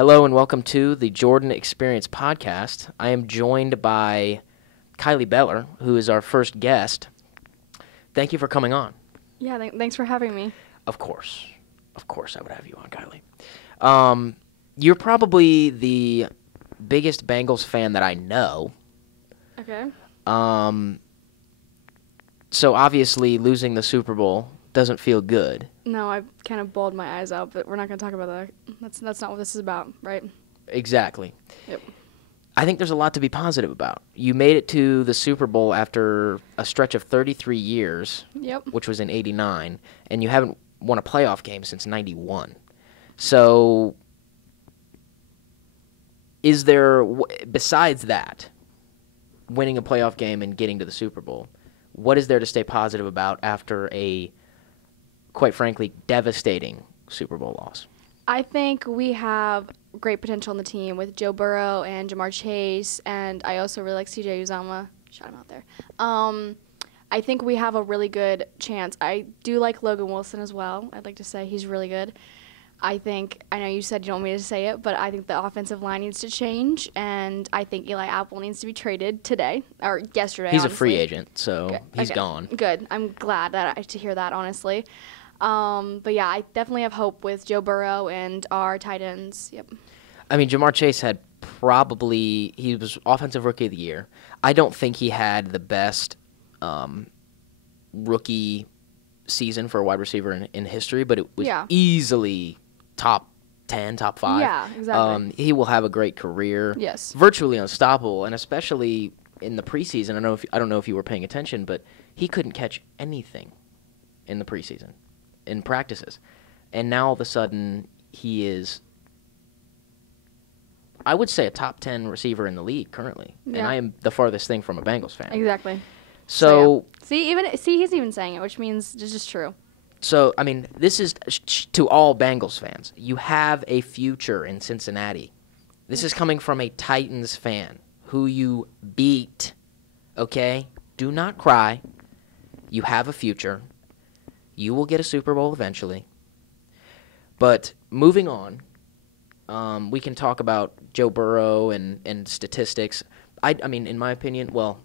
Hello and welcome to the Jordan Experience podcast. I am joined by Kylie Beller, who is our first guest. Thank you for coming on. Yeah, thanks for having me. Of course I would have you on, Kylie. You're probably the biggest Bengals fan that I know. Okay. So obviously losing the Super Bowl doesn't feel good. No, I kind of bawled my eyes out, but we're not going to talk about that. That's not what this is about, right? Exactly. Yep. I think there's a lot to be positive about. You made it to the Super Bowl after a stretch of 33 years, Yep. which was in 89, and you haven't won a playoff game since 91. So is there, besides that, winning a playoff game and getting to the Super Bowl, what is there to stay positive about after a, quite frankly, devastating Super Bowl loss? I think we have great potential on the team with Joe Burrow and Jamar Chase, and I also really like CJ Uzomah. Shout him out there. I think we have a really good chance. I do like Logan Wilson as well. I'd like to say he's really good. I know you said you don't want me to say it, but I think the offensive line needs to change, and I think Eli Apple needs to be traded today, or yesterday, He's honestly. a free agent, so he's gone. Good. I'm glad to hear that, honestly. But yeah, I definitely have hope with Joe Burrow and our tight ends. Yep. I mean, Jamar Chase he was Offensive Rookie of the Year. I don't think he had the best rookie season for a wide receiver in history, but it was easily top 10, top 5. Yeah, exactly. He will have a great career. Yes. Virtually unstoppable, and especially in the preseason. I don't know if you were paying attention, but he couldn't catch anything in the preseason, in practices. And now all of a sudden he is, I would say, a top 10 receiver in the league currently. Yeah. And I am the farthest thing from a Bengals fan. Exactly. So yeah. He's even saying it, which means it's just true. So, I mean, this is to all Bengals fans. You have a future in Cincinnati. This is coming from a Titans fan who you beat, okay? Do not cry. You have a future. You will get a Super Bowl eventually. But moving on, we can talk about Joe Burrow and statistics. I mean, in my opinion, well,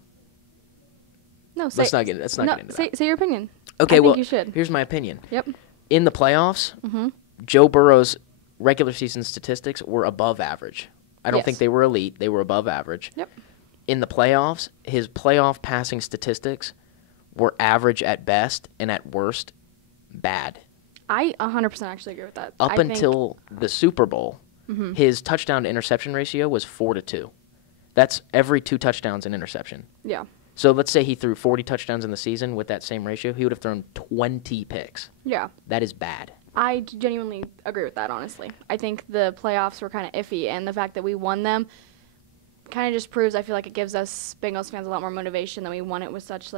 let's not get into that. Say your opinion. Okay, I think you should. Here's my opinion. Yep. In the playoffs, Joe Burrow's regular season statistics were above average. I don't think they were elite. They were above average. Yep. In the playoffs, his playoff passing statistics were average at best and at worst bad. I 100% actually agree with that. Up until the Super Bowl, his touchdown to interception ratio was 4-2. That's every 2 touchdowns an interception. Yeah. So let's say he threw 40 touchdowns in the season with that same ratio. He would have thrown 20 picks. Yeah. That is bad. I genuinely agree with that, honestly. I think the playoffs were kind of iffy, and the fact that we won them kind of just proves, I feel like it gives us Bengals fans a lot more motivation that we won it with such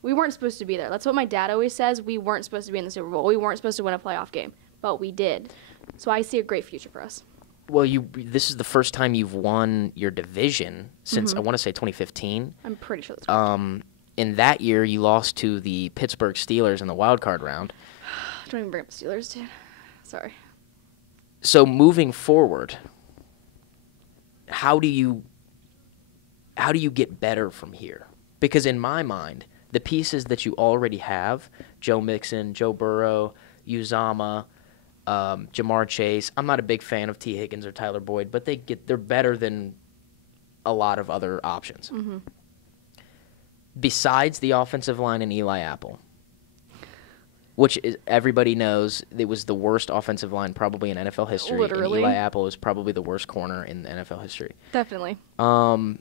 we weren't supposed to be there. That's what my dad always says. We weren't supposed to be in the Super Bowl. We weren't supposed to win a playoff game, but we did. So I see a great future for us. Well, this is the first time you've won your division since, I want to say, 2015. I'm pretty sure that's right. In that year, you lost to the Pittsburgh Steelers in the wild card round. Don't even bring up the Steelers, dude. Sorry. So moving forward, how do you get better from here? Because in my mind, the pieces that you already have, Joe Mixon, Joe Burrow, Uzomah, Jamar Chase. I'm not a big fan of T. Higgins or Tyler Boyd, but they're better than a lot of other options. Mm-hmm. Besides the offensive line and Eli Apple, which everybody knows it was the worst offensive line probably in NFL history. Literally. And Eli Apple is probably the worst corner in NFL history. Definitely. How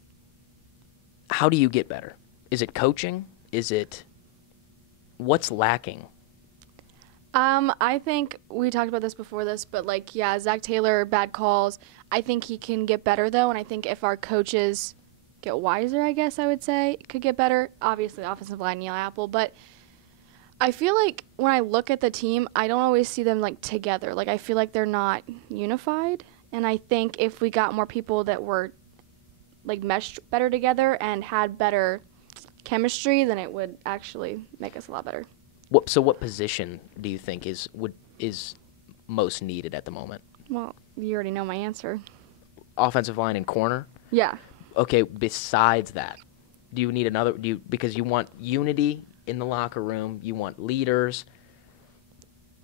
do you get better? Is it coaching? What's lacking? I think we talked about this before this, but Zach Taylor, bad calls. I think he can get better though, and I think if our coaches get wiser, I guess I would say, could get better. Obviously, offensive line, Eli Apple, but I feel like when I look at the team, I don't always see them together. I feel like they're not unified, and I think if we got more people that were meshed better together and had better chemistry, then it would actually make us a lot better. So what position do you think is most needed at the moment? Well, you already know my answer. Offensive line and corner? Yeah. Okay, besides that, do you need another? Because you want unity in the locker room, you want leaders.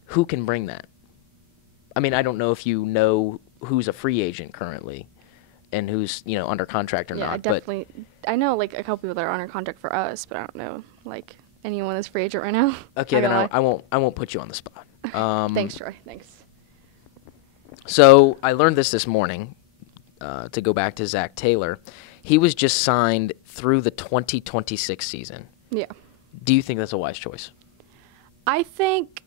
Who can bring that? I mean, I don't know if you know who's a free agent currently and who's, under contract or Yeah, not. I definitely. I know, like, a couple people that are under contract for us, but I don't know, like, anyone that's free agent right now. Okay, then I won't put you on the spot. Thanks, Troy. Thanks. So I learned this morning, to go back to Zach Taylor. He was just signed through the 2026 season. Yeah. Do you think that's a wise choice? I think,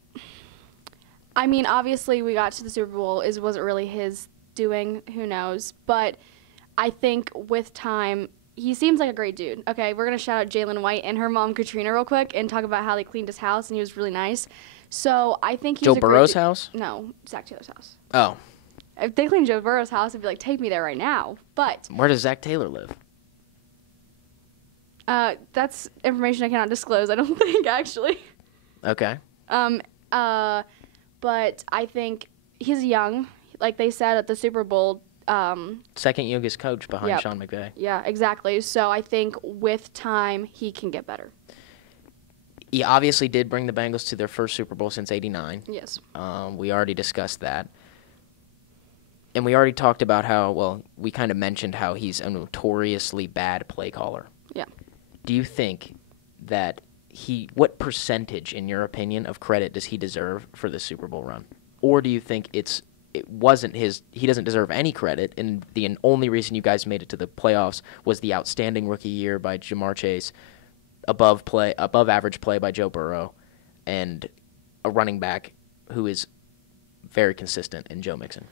I mean, obviously we got to the Super Bowl. It wasn't really his doing. Who knows? But I think with time, he seems like a great dude. Okay, we're going to shout out Jalen White and her mom, Katrina, real quick and talk about how they cleaned his house, and he was really nice. So I think he's Joe Burrow's house? No, Zach Taylor's house. Oh. If they cleaned Joe Burrow's house, I'd be like, take me there right now. But Where does Zach Taylor live? that's information I cannot disclose, I don't think, actually. Okay. But I think he's young. Like they said at the Super Bowl. Second youngest coach behind Yep. Sean McVay. Yeah, exactly. So I think with time, he can get better. He obviously did bring the Bengals to their first Super Bowl since '89. Yes. We already discussed that. And we already talked about we kind of mentioned how he's a notoriously bad play caller. Yeah. Do you think that what percentage, in your opinion, of credit does he deserve for the Super Bowl run? Or do you think it wasn't he doesn't deserve any credit, and the only reason you guys made it to the playoffs was the outstanding rookie year by Jamar Chase, above average play by Joe Burrow, and a running back who is very consistent in Joe Mixon?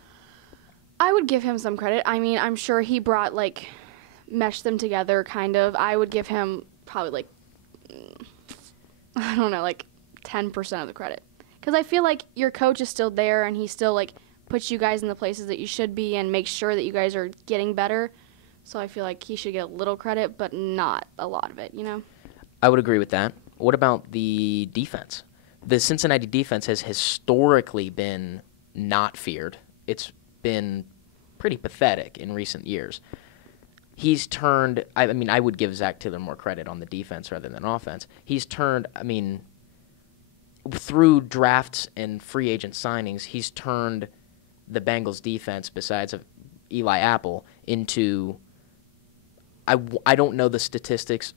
I would give him some credit. I mean, I'm sure he brought, meshed them together, kind of. I would give him probably, I don't know, 10% of the credit. Because I feel like your coach is still there, and he still, puts you guys in the places that you should be and makes sure that you guys are getting better. So I feel like he should get a little credit, but not a lot of it, I would agree with that. What about the defense? The Cincinnati defense has historically been not feared. It's been pretty pathetic in recent years. He's turned, I would give Zach Taylor more credit on the defense rather than offense. He's turned, through drafts and free agent signings, he's turned the Bengals defense, besides of Eli Apple, into, I don't know the statistics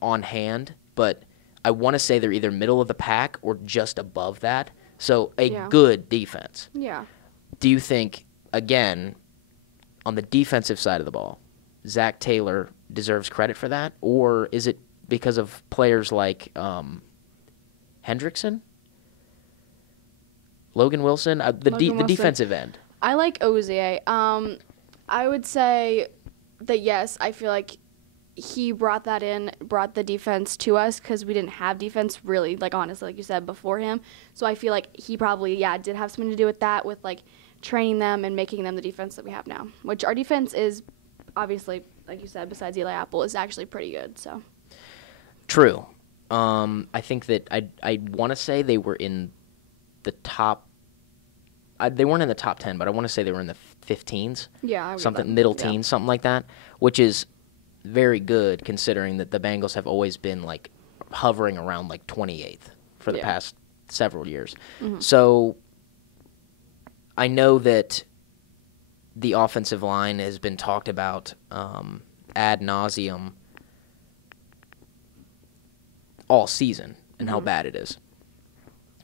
on hand, but I want to say they're either middle of the pack or just above that. So a good defense. Yeah. Do you think, again, on the defensive side of the ball, Zach Taylor deserves credit for that? Or is it because of players like Hendrickson? Logan Wilson? The defensive end. I like Ozier. I would say that, yes, I feel like he brought the defense to us because we didn't have defense really, honestly, like you said, before him. So I feel like he probably, did have something to do with that, with, training them and making them the defense that we have now, which our defense is obviously, like you said, besides Eli Apple, is actually pretty good. So True. I think that I want to say they were in the top. They weren't in the top 10, but I want to say they were in the 15s. Yeah, something middle teens, something like that, which is very good considering that the Bengals have always been hovering around 28th for the past several years. Mm-hmm. So I know that the offensive line has been talked about ad nauseum all season and how bad it is.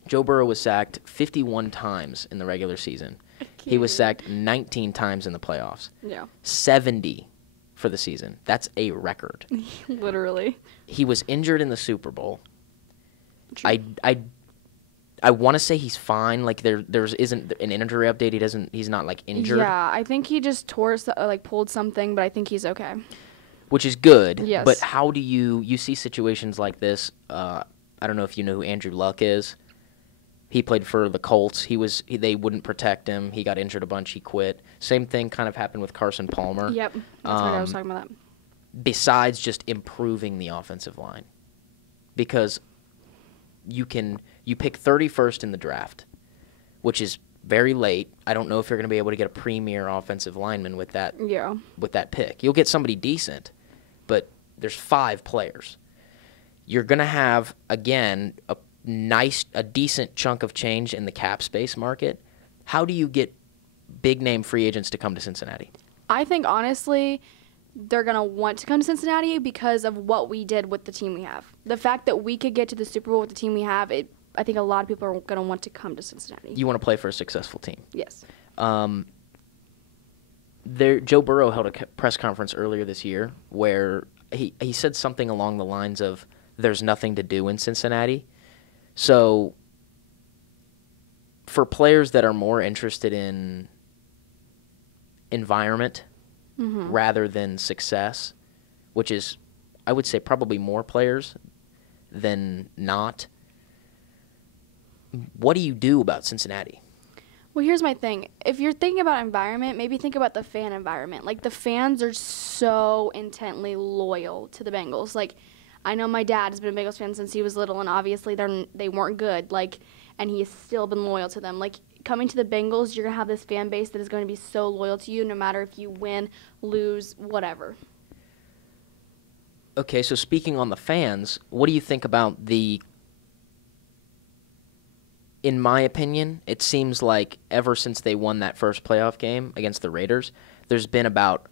Joe Burrow was sacked 51 times in the regular season. He was sacked 19 times in the playoffs. Yeah. 70 for the season. That's a record. Literally. He was injured in the Super Bowl. True. I want to say he's fine. There isn't an injury update. He's not injured. Yeah, I think he just pulled something, but I think he's okay. Which is good. Yes. But how do you see situations like this? I don't know if you know who Andrew Luck is. He played for the Colts. They wouldn't protect him. He got injured a bunch. He quit. Same thing kind of happened with Carson Palmer. Yep, that's what I was talking about. Besides just improving the offensive line, because you pick 31st in the draft, which is very late. I don't know if you're going to be able to get a premier offensive lineman with that Yeah. with that pick. You'll get somebody decent, but there's 5 players. You're going to have, again, a decent chunk of change in the cap space market. How do you get big-name free agents to come to Cincinnati? I think, honestly, they're going to want to come to Cincinnati because of what we did with the team we have. The fact that we could get to the Super Bowl with the team we have, I think a lot of people are going to want to come to Cincinnati. You want to play for a successful team. Yes. Joe Burrow held a press conference earlier this year where he said something along the lines of, there's nothing to do in Cincinnati. So for players that are more interested in environment rather than success, which is, I would say, probably more players than not, what do you do about Cincinnati? Well, here's my thing. If you're thinking about environment, maybe think about the fan environment. Like, the fans are so intently loyal to the Bengals. Like, I know my dad has been a Bengals fan since he was little, and obviously they weren't good. Like, and he has still been loyal to them. Like, coming to the Bengals, you're going to have this fan base that is going to be so loyal to you no matter if you win, lose, whatever. Okay, so speaking on the fans, what do you think about in my opinion, it seems like ever since they won that first playoff game against the Raiders, there's been about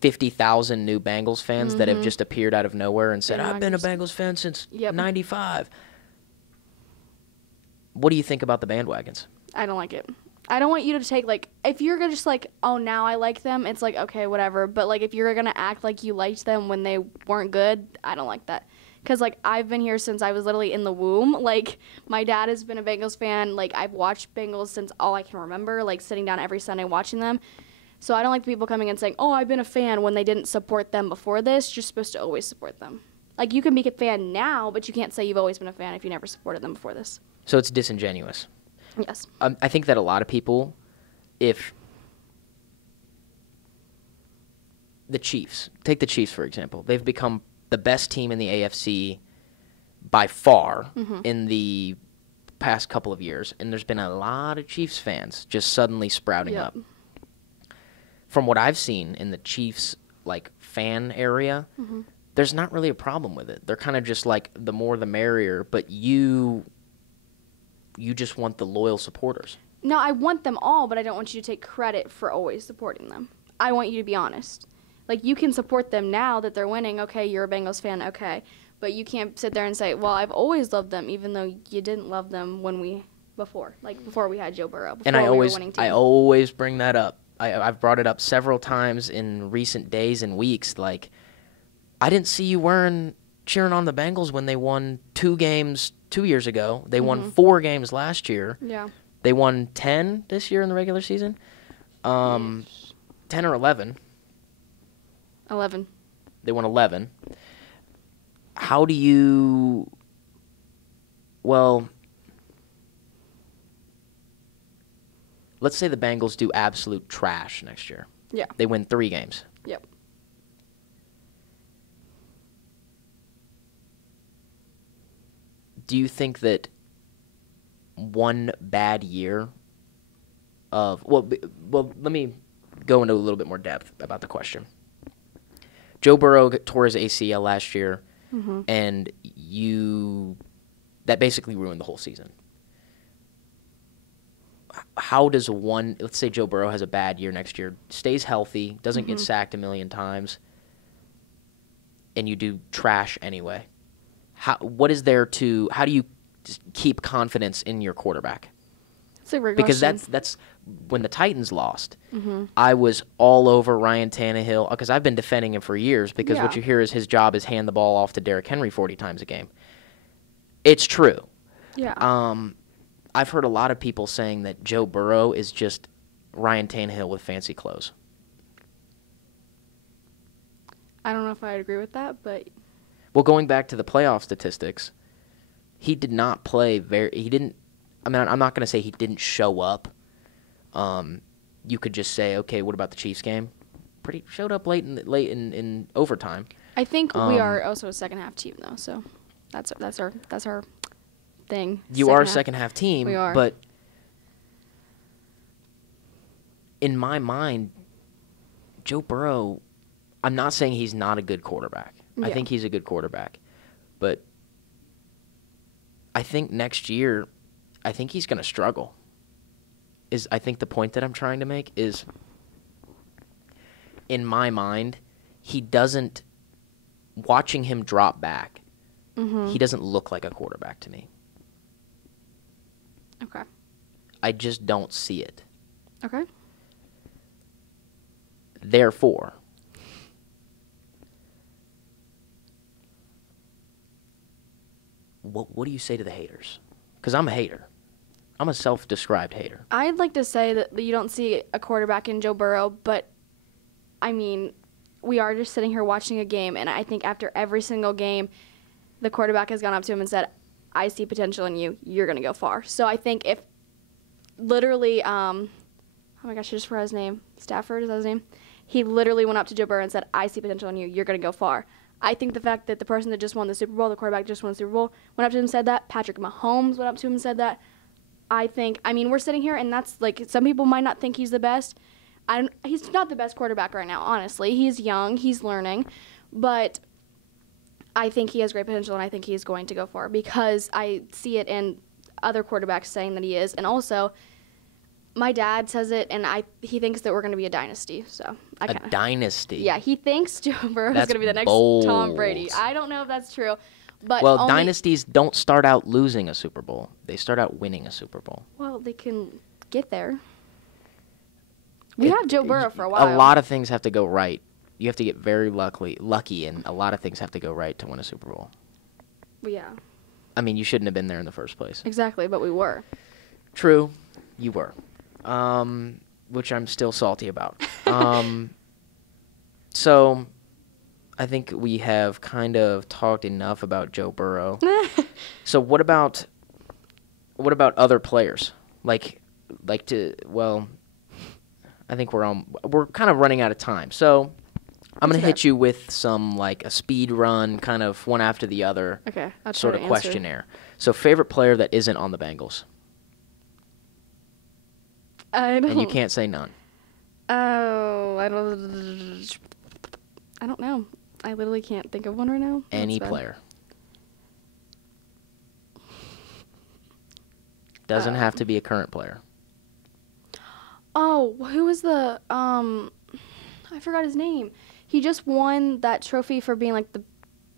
50,000 new Bengals fans that have just appeared out of nowhere and said, I've been a Bengals fan since 95. What do you think about the bandwagons? I don't like it. I don't want you to take, like, if you're going to just, like, oh, now I like them, it's like, okay, whatever. But, like, if you're going to act like you liked them when they weren't good, I don't like that. Because, like, I've been here since I was literally in the womb. Like, my dad has been a Bengals fan. Like, I've watched Bengals since all I can remember, like, sitting down every Sunday watching them. So I don't like the people coming and saying, oh, I've been a fan when they didn't support them before this. You're supposed to always support them. Like, you can be a fan now, but you can't say you've always been a fan if you never supported them before this. So it's disingenuous. Yes. I think that a lot of people, if the Chiefs, take the Chiefs for example, they've become the best team in the AFC by far in the past couple of years, and there's been a lot of Chiefs fans just suddenly sprouting up. From what I've seen in the Chiefs like fan area, there's not really a problem with it. They're kind of just like the more the merrier, but you just want the loyal supporters. No, I want them all, but I don't want you to take credit for always supporting them. I want you to be honest. Like, you can support them now that they're winning. Okay, you're a Bengals fan, okay. But you can't sit there and say, well, I've always loved them, even though you didn't love them before we had Joe Burrow, before and we were a winning team. I always bring that up. I've brought it up several times in recent days and weeks. Like, I didn't see you cheering on the Bengals when they won 2 games 2 years ago. They won 4 games last year. Yeah. They won 10 this year in the regular season. 10 or 11. 11. They won 11. How do you... Well, let's say the Bengals do absolute trash next year. Yeah. They win 3 games. Yep. Do you think that one bad year of... Well, let me go into a little bit more depth about the question. Joe Burrow tore his ACL last year, and that basically ruined the whole season. How does let's say Joe Burrow has a bad year next year, stays healthy, doesn't get sacked a million times, and you do trash anyway? How do you keep confidence in your quarterback? That's a great because question. that's when the Titans lost. I was all over Ryan Tannehill because I've been defending him for years because what you hear is his job is hand the ball off to Derrick Henry 40 times a game. It's true. Yeah. I've heard a lot of people saying that Joe Burrow is just Ryan Tannehill with fancy clothes. I don't know if I agree with that, but... Well, going back to the playoff statistics, he did not play I'm not going to say he didn't show up. You could just say, okay, what about the Chiefs game? Showed up late in overtime. I think we are also a second half team though, so that's our thing. You are a second half team, We are. but in my mind, Joe Burrow, I'm not saying he's not a good quarterback. I think he's a good quarterback. But I think next year, I think he's going to struggle. I think the point that I'm trying to make is, in my mind, he doesn't, watching him drop back, he doesn't look like a quarterback to me. Okay. I just don't see it. Okay. Therefore, what do you say to the haters? Because I'm a hater. I'm a self-described hater. I'd like to say that you don't see a quarterback in Joe Burrow, but, I mean, we are just sitting here watching a game, and I think after every single game, the quarterback has gone up to him and said, I see potential in you. You're going to go far. So I think if literally, oh my gosh, I just forgot his name. Stafford, is that his name? He literally went up to Joe Burrow and said, I see potential in you. You're going to go far. I think the fact that the person that just won the Super Bowl, the quarterback just won the Super Bowl, went up to him and said that. Patrick Mahomes went up to him and said that. I mean, we're sitting here, and that's, like, some people might not think he's the best. He's not the best quarterback right now, honestly. He's young. He's learning. But I think he has great potential, and I think he's going to go far because I see it in other quarterbacks saying that he is. And also, my dad says it, and he thinks that we're going to be a dynasty. So A dynasty? Yeah, he thinks Joe Burrow is going to be the next bold. Tom Brady. I don't know if that's true. But dynasties don't start out losing a Super Bowl. They start out winning a Super Bowl. Well, they can get there. We have Joe Burrow for a while. A lot of things have to go right. You have to get very lucky, and a lot of things have to go right to win a Super Bowl. Yeah. I mean, you shouldn't have been there in the first place. Exactly, but we were. True, you were. Which I'm still salty about. So, I think we have kind of talked enough about Joe Burrow. So what about other players? I think we're kind of running out of time. So I'm going to hit you with some a speed run, kind of one after the other. Okay, I'll try sort to of answer. questionnaire. So favorite player that isn't on the Bengals? And you can't say none. Oh, I don't know. I literally can't think of one right now. Any player. Doesn't have to be a current player. Oh, who was the I forgot his name. He just won that trophy for being the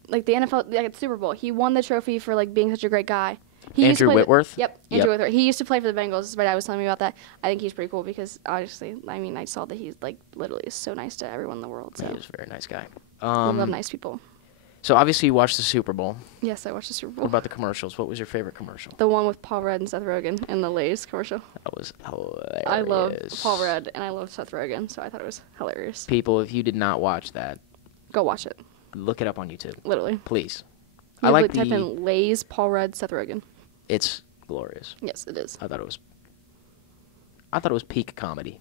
NFL the Super Bowl. He won the trophy for being such a great guy. Andrew Whitworth? Andrew Whitworth. He used to play for the Bengals. My dad was telling me about that. I think he's pretty cool because obviously, I saw that he's literally is so nice to everyone in the world. So. He's a very nice guy. We love nice people. So obviously you watched the Super Bowl. Yes, I watched the Super Bowl. What about the commercials? What was your favorite commercial? The one with Paul Rudd and Seth Rogen in the Lay's commercial. That was hilarious. I love Paul Rudd and I love Seth Rogen, so I thought it was hilarious. People, if you did not watch that, go watch it. Look it up on YouTube. Literally. Please. Type in Lay's, Paul Rudd, Seth Rogen. It's glorious. Yes, it is. I thought it was peak comedy.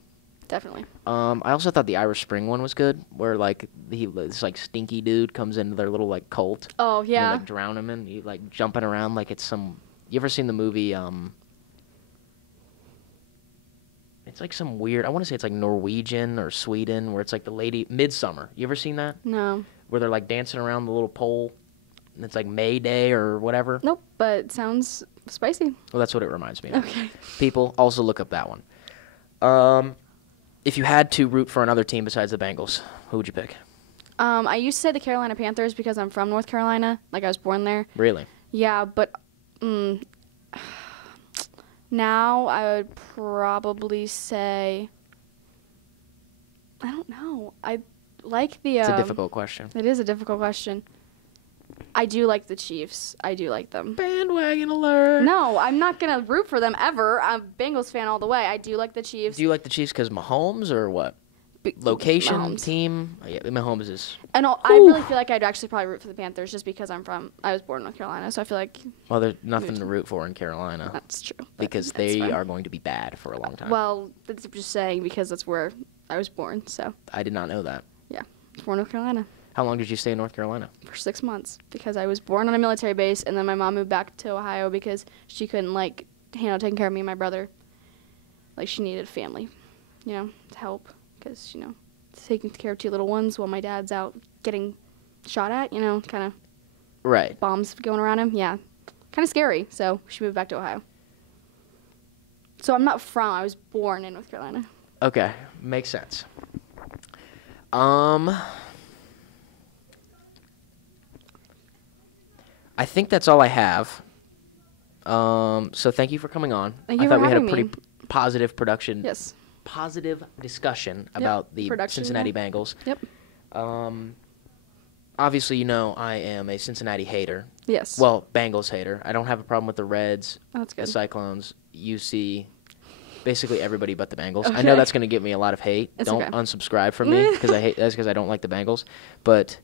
Definitely. I also thought the Irish Spring one was good, where this stinky dude comes into their little cult. Oh yeah. And they drown him in. He jumping around like it's some. You ever seen the movie? It's some weird. I want to say it's Norwegian or Sweden, where it's the lady Midsummer. You ever seen that? No. Where they're dancing around the little pole, and it's May Day or whatever. Nope, but it sounds spicy. Well, that's what it reminds me of. Okay. People, also look up that one. If you had to root for another team besides the Bengals, who would you pick? I used to say the Carolina Panthers because I'm from North Carolina. I was born there. Really? Yeah, but now I would probably say I don't know. I like the. It's a difficult question. It is a difficult question. I do like the Chiefs. I do like them. Bandwagon alert. No, I'm not going to root for them ever. I'm a Bengals fan all the way. I do like the Chiefs. Do you like the Chiefs because Mahomes or what? Location, Mahomes. Team? Oh, yeah, Mahomes is... And I really feel like I'd actually probably root for the Panthers just because I was born in North Carolina, so I feel like... Well, there's nothing to root for in Carolina. That's true. Because they are going to be bad for a long time. Well, that's just saying because that's where I was born, so... I did not know that. Yeah, I was born in North Carolina. How long did you stay in North Carolina? For 6 months, because I was born on a military base, and then my mom moved back to Ohio because she couldn't, handle taking care of me and my brother. She needed family. to help because, taking care of 2 little ones while my dad's out getting shot at, kind of Right. bombs going around him. Yeah, kind of scary. So she moved back to Ohio. So I'm not from. I was born in North Carolina. Okay, makes sense. I think that's all I have. So thank you for coming on. Thank you I thought for we had a having pretty me. positive production. Yes. Positive discussion about the production, Cincinnati yeah. Bengals. Yep. Obviously, I am a Cincinnati hater. Yes. Well, Bengals hater. I don't have a problem with the Reds, Oh, that's the good. Cyclones, UC, basically everybody but the Bengals. I Okay. know that's going to get me a lot of hate. It's Don't okay. unsubscribe from me because I don't like the Bengals. But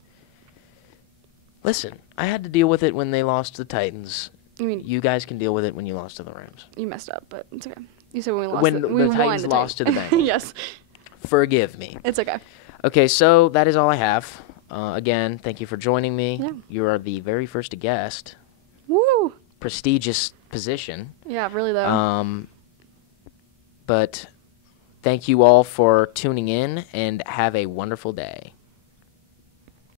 listen, I had to deal with it when they lost to the Titans. I mean, You guys can deal with it when you lost to the Rams. you messed up, but it's okay. You said when we lost. When we the won Titans lost to the Bengals. Yes. Forgive me. It's okay. Okay, so that is all I have. Again, thank you for joining me. Yeah. You are the very first guest. Woo. Prestigious position. Yeah, really though. But thank you all for tuning in and have a wonderful day.